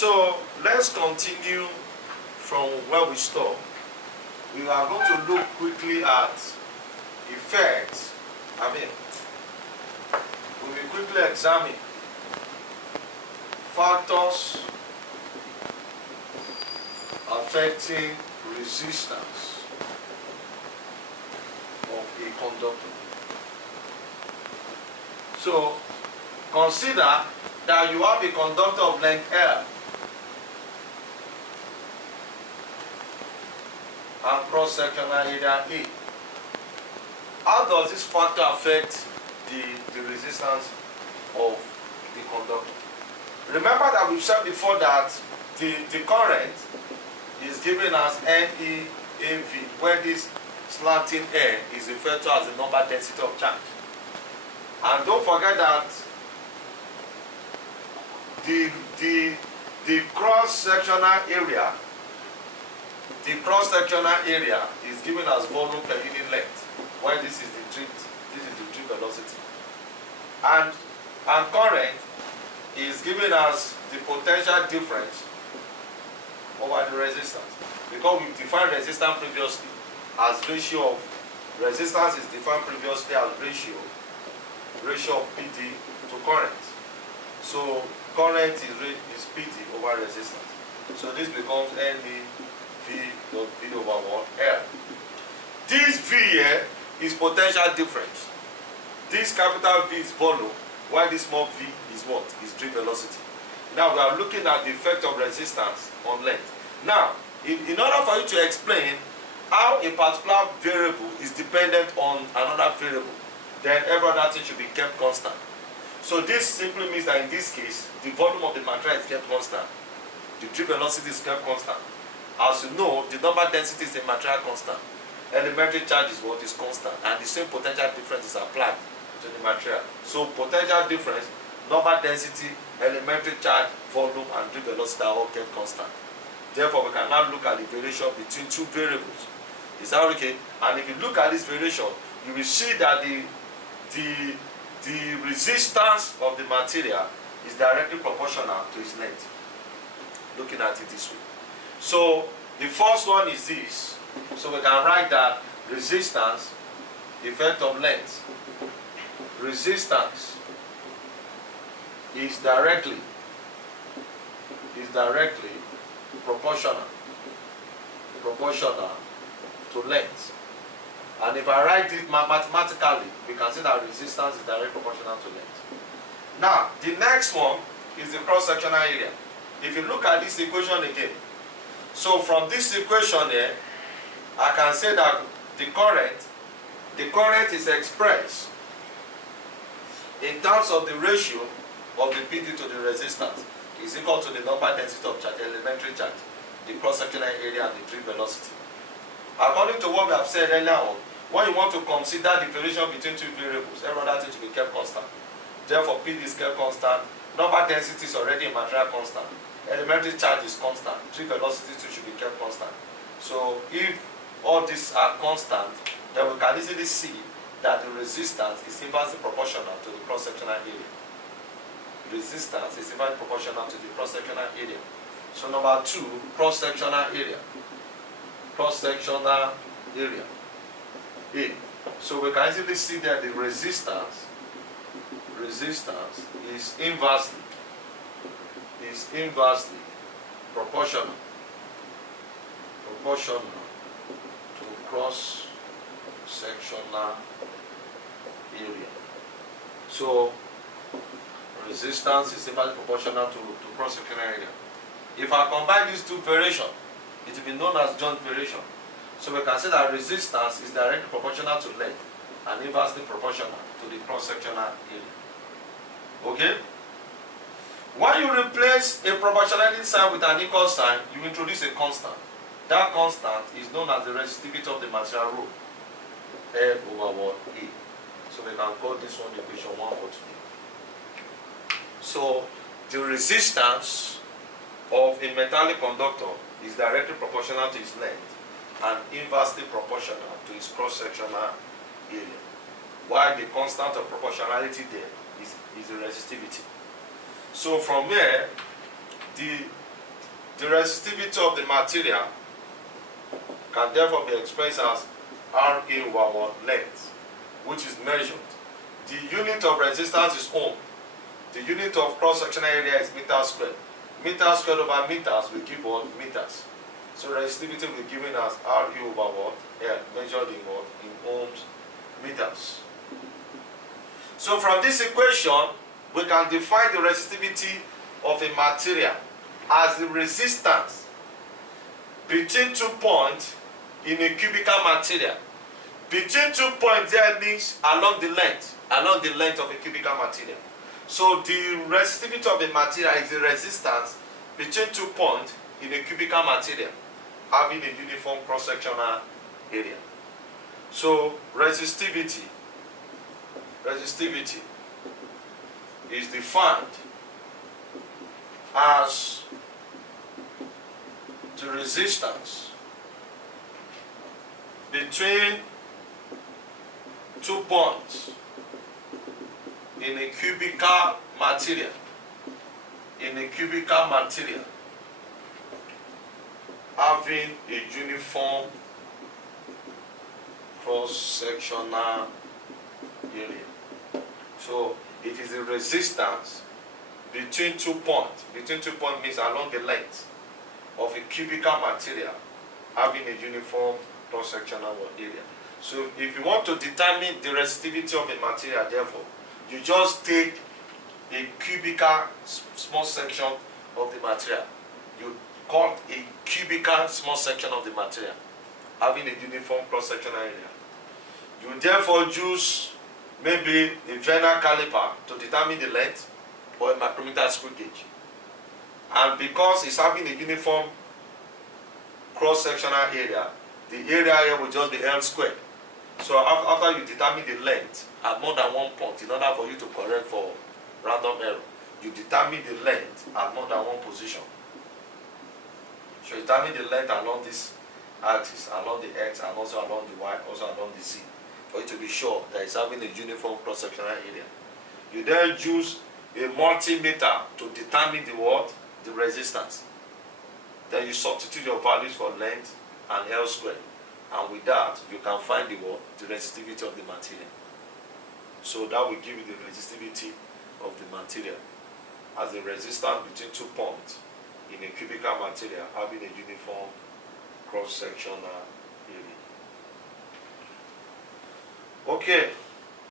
So let's continue from where we stop. We are going to look quickly at effects. We will quickly examine factors affecting resistance of a conductor. So consider that you have a conductor of length L and cross-sectional area A. How does this factor affect the resistance of the conductor? Remember that we've said before that the current is given as NEAV, where this slanting N is referred to as the number density of charge. And don't forget that the cross-sectional area, is given as volume per unit length, where this is the drift velocity, and current is given as the potential difference over the resistance, because we defined resistance previously as ratio of resistance is defined previously as ratio of PD to current. So current is PD over resistance. So this becomes NEV dot V over 1L. This V here is potential difference. This capital V is volume, while this small v is what? Is drift velocity. Now we are looking at the effect of resistance on length. Now, in order for you to explain how a particular variable is dependent on another variable, then every other thing should be kept constant. So this simply means that in this case, the volume of the material is kept constant. The drift velocity is kept constant. As you know, the number density is a material constant. Elementary charge is what is constant, and the same potential difference is applied to the material. So potential difference, number density, elementary charge, volume, and drift velocity are all kept constant. Therefore, we can now look at the variation between two variables. Is that okay? And if you look at this variation, you will see that the resistance of the material is directly proportional to its length. Looking at it this way. So the first one is this. So we can write that resistance, effect of length. Resistance is directly proportional to length. And if I write it mathematically, we can say that resistance is directly proportional to length. Now, the next one is the cross-sectional area. If you look at this equation again, so from this equation here, I can say that the current is expressed in terms of the ratio of the PD to the resistance is equal to the number density of charge, elementary charge, the cross-sectional area, and the drift velocity. According to what we have said earlier on, when you want to consider the variation between two variables, every other thing should be kept constant. Therefore, PD is kept constant, number density is already a material constant, elementary charge is constant, drift velocity too should be kept constant. So if all these are constant, then we can easily see that the resistance is inversely proportional to the cross-sectional area. Resistance is inversely proportional to the cross-sectional area. So number 2, cross-sectional area. Cross-sectional area. A. So we can easily see that the resistance is inversely proportional to cross-sectional area. So resistance is inversely proportional to cross-sectional area. If I combine these two variations, it will be known as joint variation. So we can say that resistance is directly proportional to length and inversely proportional to the cross-sectional area. Okay? When you replace a proportionality sign with an equal sign, you introduce a constant. That constant is known as the resistivity of the material rho, L over 1A. So we can call this one equation 1 for today. So the resistance of a metallic conductor is directly proportional to its length and inversely proportional to its cross-sectional area. While the constant of proportionality there is the resistivity. So from here, The resistivity of the material can therefore be expressed as Ra over what? Length, which is measured. The unit of resistance is ohm. The unit of cross-sectional area is meter squared. Meter squared over meters will give what? Meters. So resistivity will be given as Ra over what? Yeah, measured in what? In ohms, meters. So from this equation, we can define the resistivity of a material as the resistance between 2 points in a cubical material. Between 2 points there means along the length of a cubical material. So the resistivity of a material is the resistance between 2 points in a cubical material having a uniform cross-sectional area. So resistivity is defined as the resistance between 2 points in a cubical material having a uniform cross-sectional area. So it is the resistance between 2 points. Between 2 points means along the length of a cubical material having a uniform cross-sectional area. So if you want to determine the resistivity of a material, therefore, you just take a cubical small section of the material. You call a cubical small section of the material having a uniform cross-sectional area. You therefore use maybe a vernier caliper to determine the length or a micrometer screw gauge. And because it's having a uniform cross-sectional area, the area here will just be L squared. So after you determine the length at more than 1 point, in order for you to correct for random error, you determine the length at more than 1 position. So you determine the length along this axis, along the X, and also along the Y, also along the Z, for you to be sure that it's having a uniform cross-sectional area. You then use a multimeter to determine the what? The resistance. Then you substitute your values for length and L squared. And with that, you can find the what? The resistivity of the material. So that will give you the resistivity of the material as the resistance between 2 points in a cubical material having a uniform cross-sectional area. Okay.